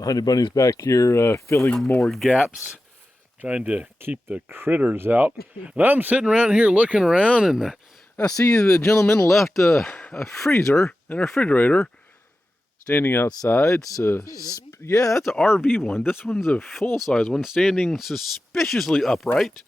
The honey bunny's back here filling more gaps, trying to keep the critters out. And I'm sitting around here looking around, and I see the gentleman left a freezer and a refrigerator standing outside. So, yeah, that's an RV one. This one's a full-size one, standing suspiciously upright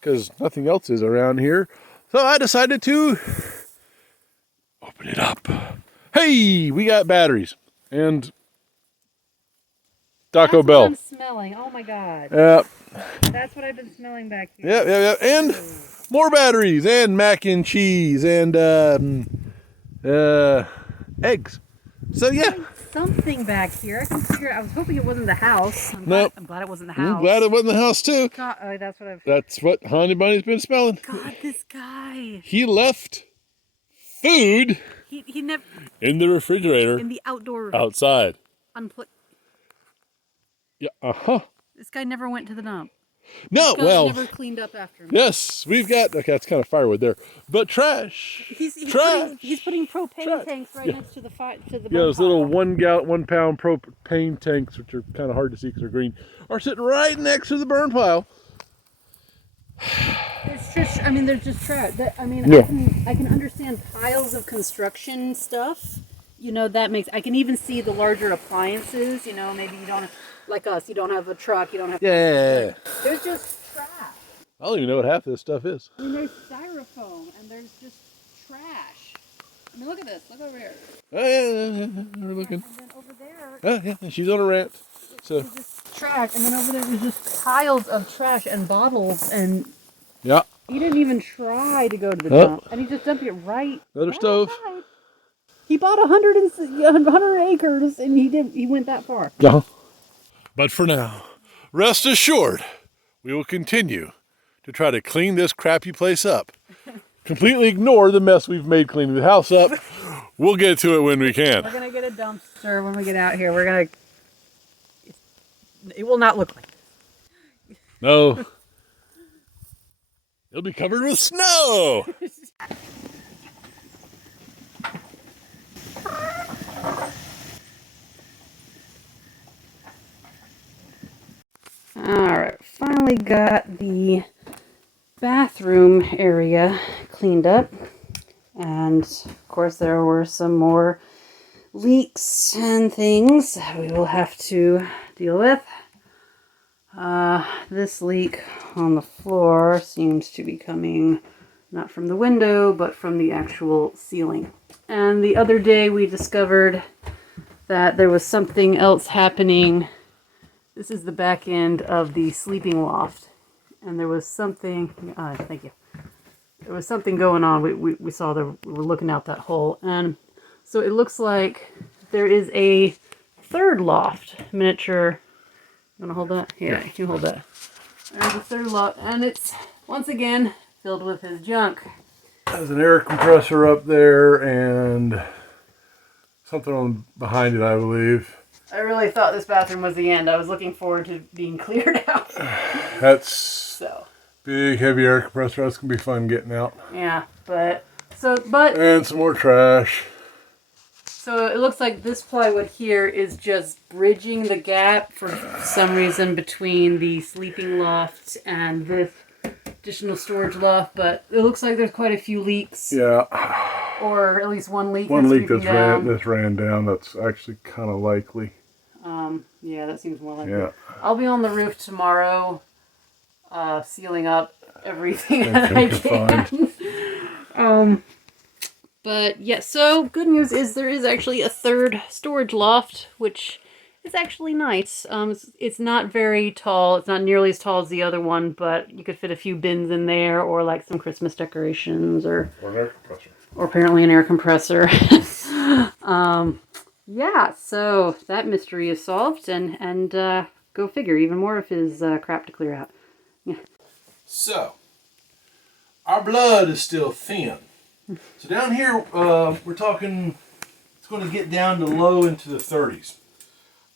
because nothing else is around here. So I decided to open it up. Hey, we got batteries and Taco Bell. I'm smelling. Oh my God. Yep. That's what I've been smelling back here. Yep. And more batteries and mac and cheese and eggs. So yeah. Something back here. I can figure. I was hoping it wasn't the house. I'm glad it wasn't the house. I'm glad it wasn't the house too. God, that's what I've. That's what Honey Bunny's been smelling. God, this guy. He left food. He never. In the refrigerator. In the outdoor. Outside. Unplugged. Yeah. This guy never went to the dump. No, well. Never cleaned up after him. Yes, we've got. Okay, that's kind of firewood there, but trash. He's putting propane tanks right next to the fire. To the those little 1 pound propane tanks, which are kind of hard to see because they're green, are sitting right next to the burn pile. It's just. I mean, they're just trash. I mean, yeah. I can understand piles of construction stuff. You know, that makes. I can even see the larger appliances. You know, maybe you don't. Like us, you don't have a truck, you don't have... Yeah. There's just trash. I don't even know what half of this stuff is. I mean, there's styrofoam, and there's just trash. I mean, look at this. Look over here. Oh, yeah, we're looking. And then over there... Oh, yeah, she's on a rant. So. There's just trash, and then over there there's just piles of trash and bottles, and... Yeah. He didn't even try to go to the dump, and he just dumped it right... Another stove. Outside. He bought 100 acres, and he went that far. Yeah. But for now, rest assured, we will continue to try to clean this crappy place up. Completely ignore the mess we've made cleaning the house up. We'll get to it when we can. We're going to get a dumpster when we get out here. We're going to... It will not look like this. No. It'll be covered with snow. Alright, finally got the bathroom area cleaned up, and of course there were some more leaks and things that we will have to deal with. This leak on the floor seems to be coming not from the window but from the actual ceiling. And the other day we discovered that there was something else happening. This is the back end of the sleeping loft, and there was something, thank you, there was something going on. We saw we were looking out that hole, and so it looks like there is a third loft, miniature, you want to hold that? Yeah, you can hold that. There's a third loft, and it's, once again, filled with his junk. There's an air compressor up there, and something on behind it, I believe. I really thought this bathroom was the end. I was looking forward to being cleared out. That's big, heavy air compressor. That's going to be fun getting out. Yeah, but... And some more trash. So it looks like this plywood here is just bridging the gap for some reason between the sleeping loft and this additional storage loft, but it looks like there's quite a few leaks. Yeah. Or at least one leak. One leak that's ran down. That's actually kind of likely. Yeah, that seems more likely. Yeah. I'll be on the roof tomorrow, sealing up everything that I can. But yeah, so good news is there is actually a third storage loft, which is actually nice. It's not very tall. It's not nearly as tall as the other one, but you could fit a few bins in there, or like some Christmas decorations, or an air compressor. Or apparently an air compressor. Yeah, so that mystery is solved, and go figure, even more of his crap to clear out. Yeah. So, our blood is still thin. So down here, we're talking, it's going to get down to low into the 30s.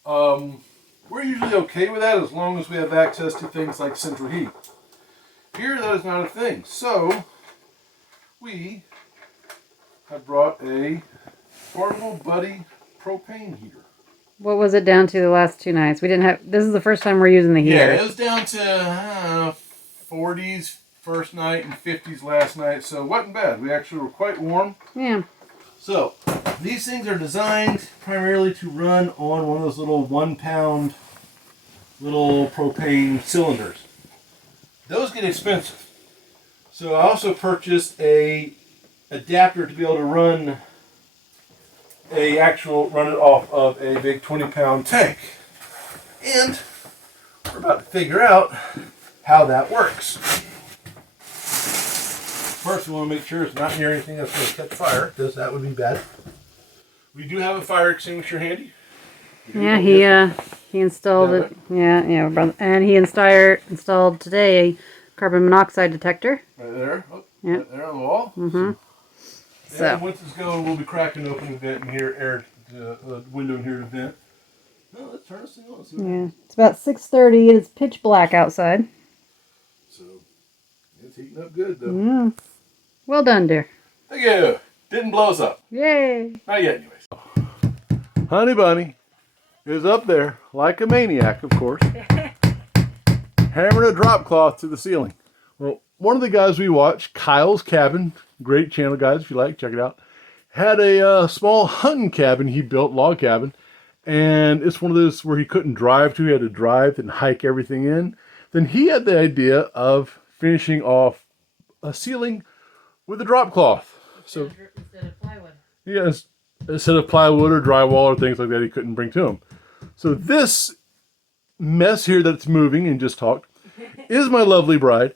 We're usually okay with that as long as we have access to things like central heat. Here, that is not a thing. So, we have brought a portable buddy propane heater. What was it down to the last 2 nights? We didn't have. This is the first time we're using the heater. Yeah, it was down to 40s first night and 50s last night, so it wasn't bad. We actually were quite warm. Yeah. So these things are designed primarily to run on one of those little 1-pound little propane cylinders. Those get expensive. So I also purchased a adapter to be able to run it off of a big 20-pound tank. And we're about to figure out how that works. First, we want to make sure it's not near anything that's going to catch fire, because that would be bad. We do have a fire extinguisher handy. Yeah, he installed it. Yeah, brother. And he installed today a carbon monoxide detector. Right there. Oh, Yeah. right there on the wall. Mm-hmm. So. And once it's going, we'll be cracking open the vent in here, the window in here to vent. No, let's turn this thing on. See what happens. It's about 6:30. It is pitch black outside. So, it's heating up good, though. Mm. Well done, dear. Thank you. Didn't blow us up. Yay. Not yet, anyways. Honey Bunny is up there, like a maniac, of course, hammering a drop cloth to the ceiling. Well, one of the guys we watch, Kyle's Cabin, great channel, guys, if you like, check it out, had a small hunting cabin he built, log cabin, and it's one of those where he couldn't drive to. He had to drive and hike everything in. Then he had the idea of finishing off a ceiling with a drop cloth. So Instead of plywood. yes, instead of plywood or drywall or things like that, he couldn't bring to him. So this mess here that's moving and just talked is my lovely bride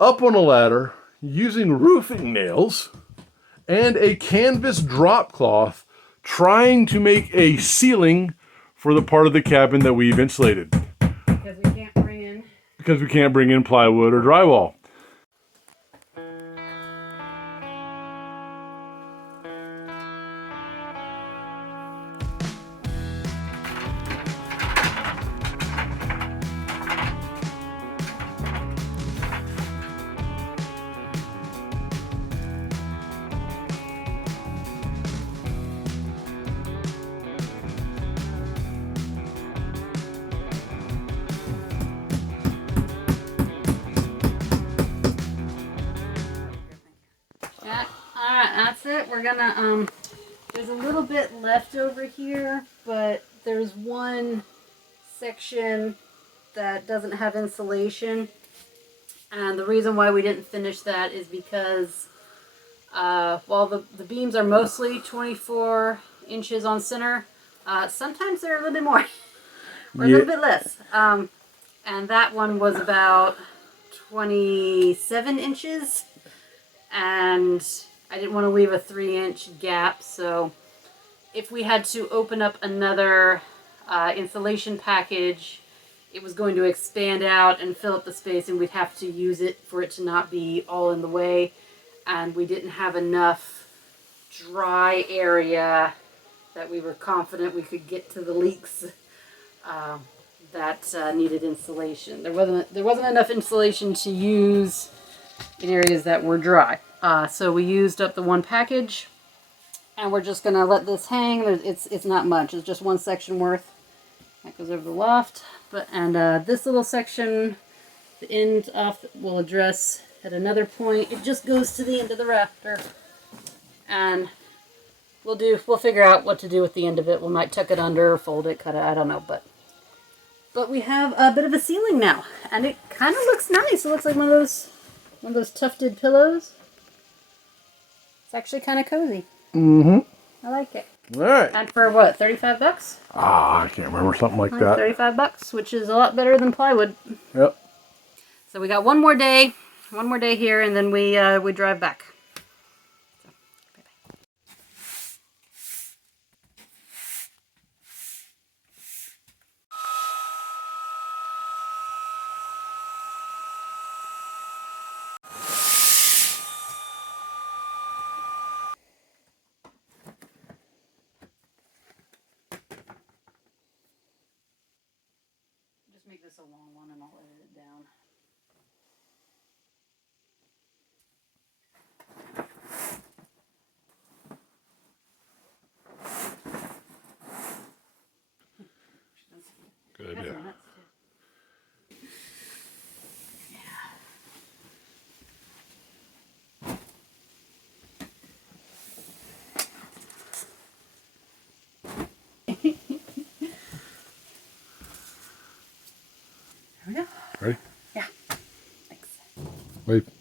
up on a ladder using roofing nails and a canvas drop cloth trying to make a ceiling for the part of the cabin that we've insulated. Because we can't bring in plywood or drywall. Yeah, alright, that's it. We're gonna, there's a little bit left over here, but there's one section that doesn't have insulation. And the reason why we didn't finish that is because while the beams are mostly 24 inches on center, sometimes they're a little bit more, or a little bit less. And that one was about 27 inches. And I didn't want to leave a 3-inch gap, so if we had to open up another insulation package, it was going to expand out and fill up the space, and we'd have to use it for it to not be all in the way. And we didn't have enough dry area that we were confident we could get to the leaks that needed insulation. There wasn't enough insulation to use in areas that were dry. So we used up the one package, and we're just gonna let this hang. It's not much. It's just one section worth. That goes over the loft. And this little section, the end off, will address at another point. It just goes to the end of the rafter, and we'll figure out what to do with the end of it. We might tuck it under, or fold it, cut it. I don't know, but we have a bit of a ceiling now, and it kind of looks nice. It looks like one of those tufted pillows. It's actually kind of cozy. Mm-hmm. I like it. All right. And for what, $35? I can't remember, something like that. $35, which is a lot better than plywood. Yep. So we got one more day here, and then we drive back. So, bye-bye. Just make this a long one, and I'll edit it down. Good. Has some nuts too. There we go. Ready? Yeah. Thanks. Wait.